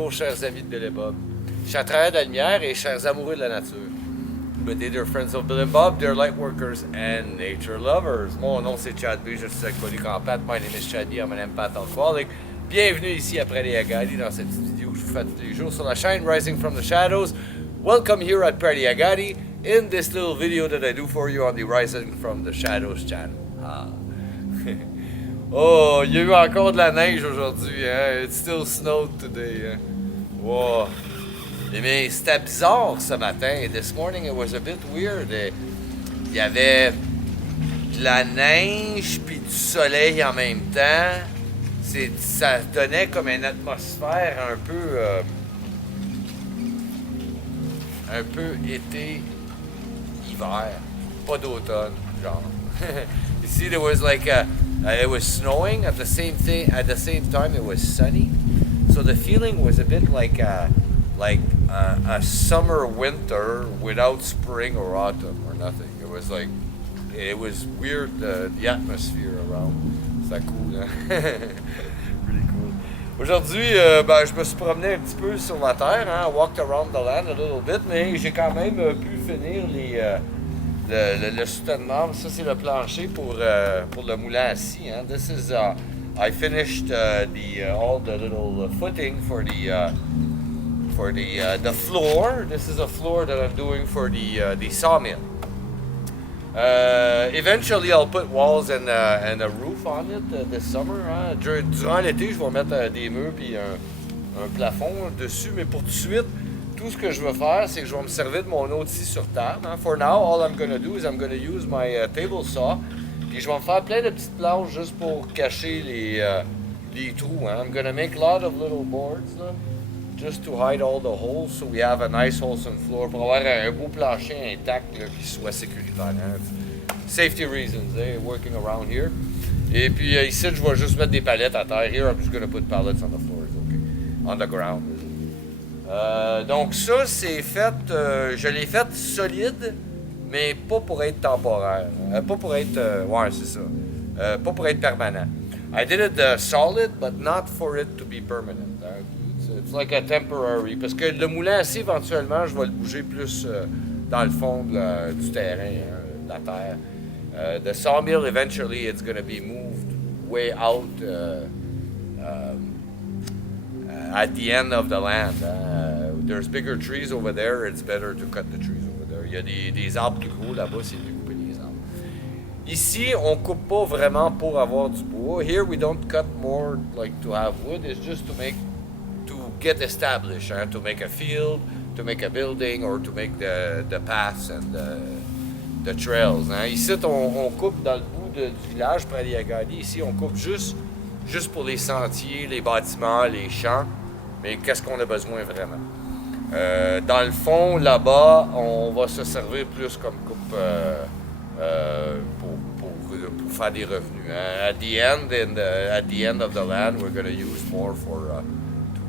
bonjour, chers amis de Bill et Bob, chers travailleurs de la lumière et chers amoureux de la nature. But they dear friends of Bill and Bob, dear light workers and nature lovers. Mon nom c'est Chad B, je suis alcoolique en pâte. My name is Chad B, I'm an empath alcoholic. Bienvenue ici après les Agadi dans cette petite vidéo que je vous fais tous les jours sur la chaîne Rising from the Shadows. Welcome here at Party Agadi in this little video that I do for you on the Rising from the Shadows channel. Ah. Oh, il y a eu encore de la neige aujourd'hui, hein? It still snowed today, hein? Wow. Mais c'était bizarre ce matin. This morning it was a bit weird. Il y avait de la neige puis du soleil en même temps. Ça donnait comme une atmosphère un peu été, hiver, pas d'automne, genre. You see, there was like it was snowing at the same time it was sunny, so the feeling was a bit like a summer winter without spring or autumn or nothing. It was weird, the atmosphere around. C'était cool, hein? Really cool. Aujourd'hui, je me suis promené un petit peu sur la terre, hein? I walked around the land a little bit, mais j'ai quand même pu finir le soutènement. Ça, c'est le plancher pour le moulin assis, hein? This is, I finished all the little footing for the floor. This is a floor that I'm doing for the sawmill. Eventually, I'll put walls and a roof on it this summer. Hein. Durant l'été, je vais mettre des murs et un plafond dessus. Mais pour tout de suite, tout ce que je veux faire, c'est que je vais me servir de mon outil sur table. Hein. For now, all I'm going to do is I'm going to use my table saw. Puis je vais me faire plein de petites planches juste pour cacher les trous. Hein. I'm going to make a lot of little boards. Là. Just to hide all the holes, so we have a nice wholesome floor pour avoir un beau plancher intact là, qui soit sécuritaire. Hein. Safety reasons, working around here. Et puis ici, je vais juste mettre des palettes à terre. Here, I'm just going to put pallets on the floor, okay. On the ground. Donc ça, c'est fait, je l'ai fait solide, mais pas pour être temporaire. Pas pour être, ouais, c'est ça. Pas pour être permanent. I did it solid, but not for it to be permanent. It's like a temporary. Parce que le moulin assis, éventuellement, je vais le bouger plus dans le fond du terrain, de la terre. The sawmill, eventually, it's going to be moved way out at the end of the land. There's bigger trees over there. It's better to cut the trees over there. Il y a des arbres plus gros là-bas, c'est mieux de couper les arbres. Ici, on coupe pas vraiment pour avoir du bois. Here, we don't cut more like to have wood. It's just to get established, hein, to make a field, to make a building, or to make the paths and the trails. Hein. Ici, on coupe dans le bout du village, près des Agadi. Ici, on coupe juste pour les sentiers, les bâtiments, les champs. Mais qu'est-ce qu'on a besoin vraiment? Dans le fond, là-bas, on va se servir plus comme coupe pour faire des revenus. Hein. At the end of the land, we're going to use more for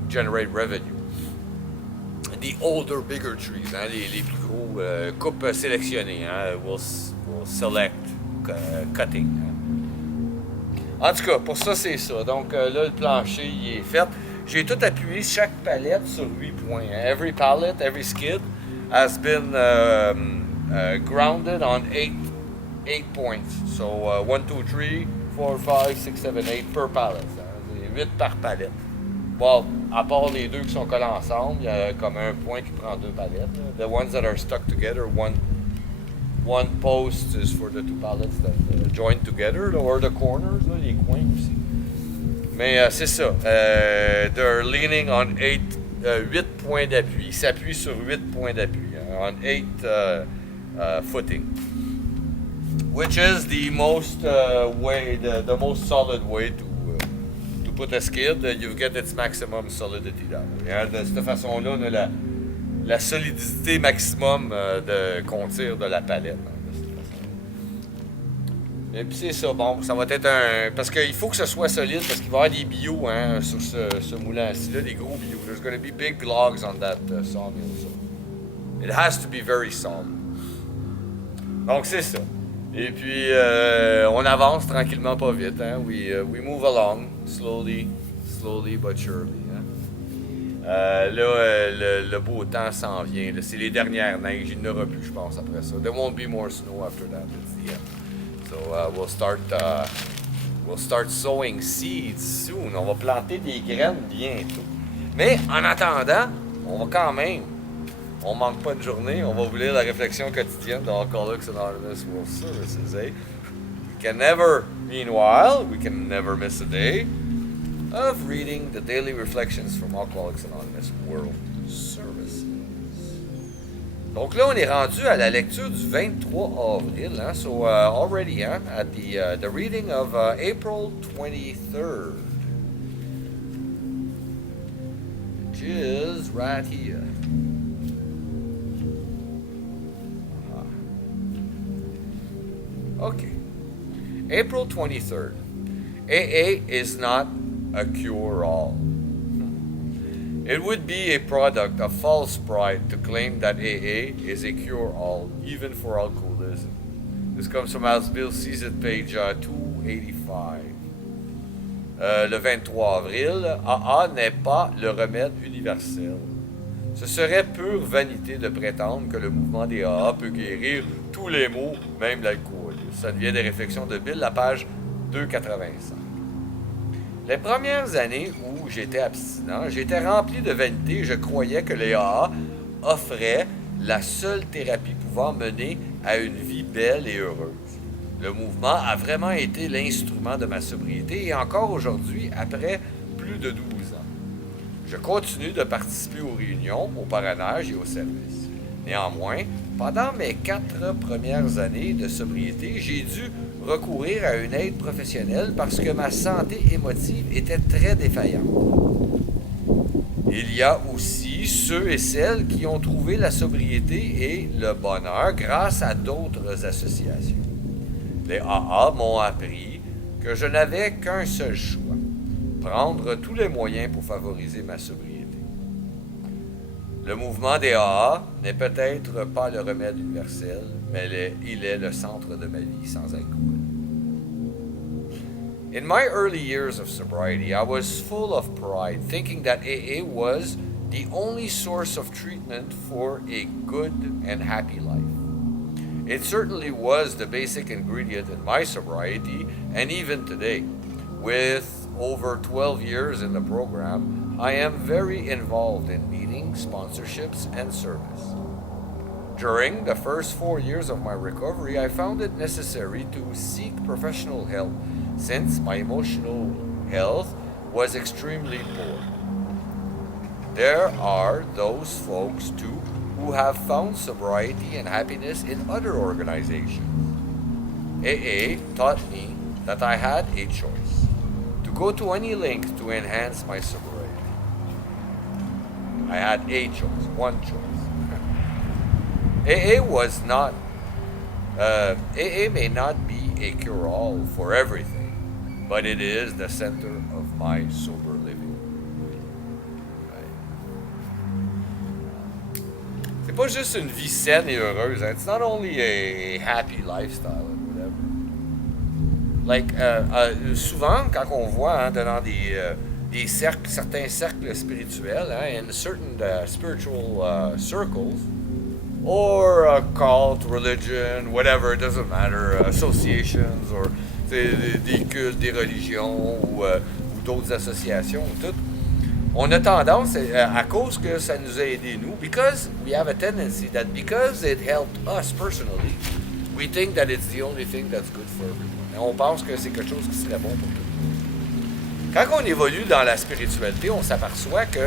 generate revenue. The older, bigger trees, hein, les plus gros, coupes sélectionnées, hein, we'll select cutting. Hein. En tout cas, pour ça, c'est ça. Donc là, le plancher, il est fait. J'ai tout appuyé chaque palette sur 8 points. Hein. Every pallet, every skid has been grounded on 8 points. So 1, 2, 3, 4, 5, 6, 7, 8 per pallet. Hein. 8 par palette. Bon, à part les deux qui sont collés ensemble, il y a comme un point qui prend 2 palettes. The ones that are stuck together, one post is for the 2 pallets that join together, or the corners, là, les coins aussi. Mais c'est ça. They're leaning on 8 points d'appui. Ils s'appuient sur 8 points d'appui. On 8 footing. Which is the most the most solid way to put a skid, you get its maximum solidity down. De cette façon-là, on a la solidité maximum qu'on tire de la palette. De cette façon-là. Et puis c'est ça, bon, ça va être parce qu'il faut que ce soit solide, parce qu'il va y avoir des bio hein, sur ce moulin-ci-là, des gros bio. There's going to be big logs on that sawmill. So it has to be very solid. Donc c'est ça. Et puis, on avance tranquillement, pas vite. Hein? We move along, slowly but surely. Hein? Le beau temps s'en vient. C'est les dernières neiges. Il n'y en aura plus, je pense, après ça. There won't be more snow after that. It's the end. So we'll start sowing seeds soon. On va planter des graines bientôt. Mais en attendant, on va quand même. On manque pas de journée. On va vous lire la réflexion quotidienne de Alcoholics Anonymous World Services. Meanwhile, we can never miss a day of reading the daily reflections from Alcoholics Anonymous World Services. Donc là, on est rendu à la lecture du 23 avril. Hein? So already at the reading of April 23rd, which is right here. Okay. April 23rd. AA is not a cure-all. It would be a product of false pride to claim that AA is a cure-all, even for alcoholism. This comes from As Bill sees it, page 285. Le 23 avril, AA n'est pas le remède universel. Ce serait pure vanité de prétendre que le mouvement des AA peut guérir tous les maux, même l'alcoolisme. Ça devient des réflexions de Bill, la page 285. Les premières années où j'étais abstinent, j'étais rempli de vanité et je croyais que les AA offraient la seule thérapie pouvant mener à une vie belle et heureuse. Le mouvement a vraiment été l'instrument de ma sobriété et encore aujourd'hui, après plus de 12 ans. Je continue de participer aux réunions, au parrainage et au service. Néanmoins, pendant mes 4 premières années de sobriété, j'ai dû recourir à une aide professionnelle parce que ma santé émotive était très défaillante. Il y a aussi ceux et celles qui ont trouvé la sobriété et le bonheur grâce à d'autres associations. Les AA m'ont appris que je n'avais qu'un seul choix, prendre tous les moyens pour favoriser ma sobriété. Le mouvement des AA n'est peut-être pas le remède universel, mais il est le centre de ma vie sans alcool. In my early years of sobriety, I was full of pride, thinking that AA was the only source of treatment for a good and happy life. It certainly was the basic ingredient in my sobriety, and even today, with over 12 years in the program, I am very involved in meetings, sponsorships, and service. During the first 4 years of my recovery, I found it necessary to seek professional help since my emotional health was extremely poor. There are those folks too who have found sobriety and happiness in other organizations. AA taught me that I had a choice, to go to any length to enhance my sobriety. I had a choice, one choice. AA may not be a cure-all for everything, but it is the center of my sober living. C'est pas juste une vie saine et heureuse. It's not only a happy lifestyle or whatever. Like, souvent, quand on voit dans des cercles, certains cercles spirituels, in certain spiritual circles, or cult, religion, whatever, it doesn't matter, associations, or des cultes, des religions, ou d'autres associations, tout. On a tendance, à cause que ça nous a aidé nous, because we have a tendency that because it helped us personally, we think that it's the only thing that's good for everyone. Et on pense que c'est quelque chose qui serait bon pour tout le monde. Quand on évolue dans la spiritualité, on s'aperçoit que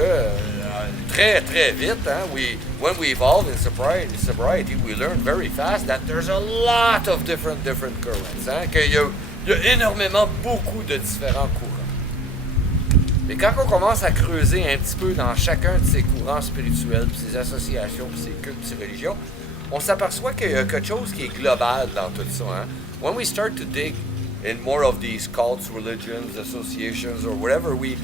très très vite, when we evolve in sobriety, we learn very fast that there's a lot of different currents, qu'il y a énormément beaucoup de différents courants. Mais quand on commence à creuser un petit peu dans chacun de ces courants spirituels, puis ces associations, puis ces cultes, puis ces religions, on s'aperçoit qu'il y a quelque chose qui est global dans tout ça. When we start to dig in more of these cults, religions, associations, or whatever, we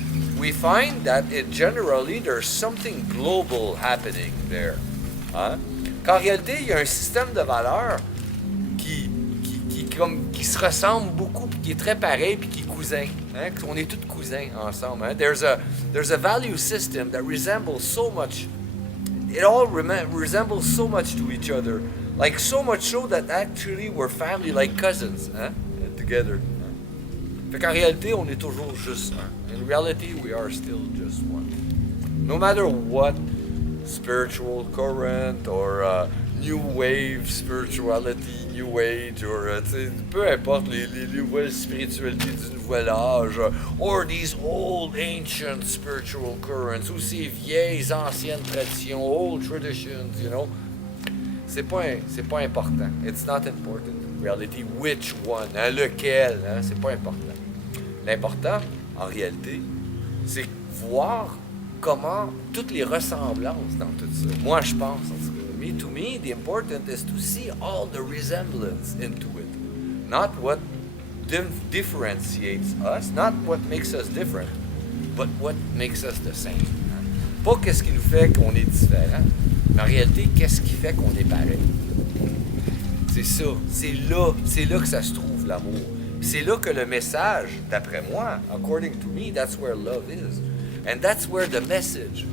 find that generally there's something global happening there. Qu'en réalité, il y a un système de valeurs qui se ressemble beaucoup, puis qui est très pareil, puis qui est cousin. Hein? On est tous cousins ensemble. Hein? There's a value system that resembles so much. It all resembles so much to each other. Like so much so that actually we're family, like cousins, hein? Together. Hein? Fait qu'en réalité, on est toujours juste un. In reality, we are still just one. No matter what spiritual current or new wave spirituality, new age, or peu importe les nouvelles spiritualités du nouvel âge, or these old ancient spiritual currents, ou ces vieilles anciennes traditions, old traditions, you know. C'est pas important. It's not important in reality which one, hein, lequel, hein, c'est pas important. L'important, en réalité, c'est voir comment toutes les ressemblances dans tout ça. Moi, je pense, en tout cas. To me, the important is to see all the resemblance into it. Not what differentiates us, not what makes us different, but what makes us the same. Hein? Pas qu'est-ce qui nous fait qu'on est différent, mais en réalité, qu'est-ce qui fait qu'on est pareil. C'est ça. C'est là que ça se trouve, l'amour. C'est là que le message, d'après moi, according to me, that's where love is. And that's where the message,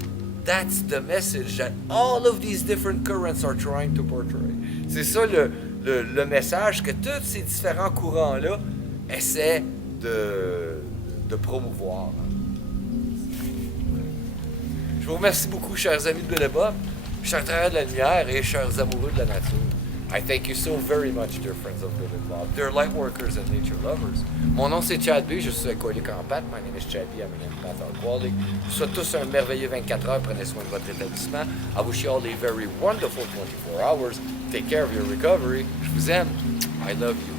that's the message that all of these different currents are trying to portray. C'est ça le message que tous ces différents courants-là essaient de promouvoir. Je vous remercie beaucoup, chers amis de Billabop, chers travailleurs de la lumière et chers amoureux de la nature. I thank you so very much, dear friends of Billabop. Dear light workers and nature lovers. Mon nom c'est Chad B, je suis alcoolique en pâte. My name is Chad B, I'm an empath alcoholic. Je vous souhaite tous un merveilleux 24 heures. Prenez soin de votre établissement. I wish you all a very wonderful 24 hours. Take care of your recovery. Je vous aime. I love you.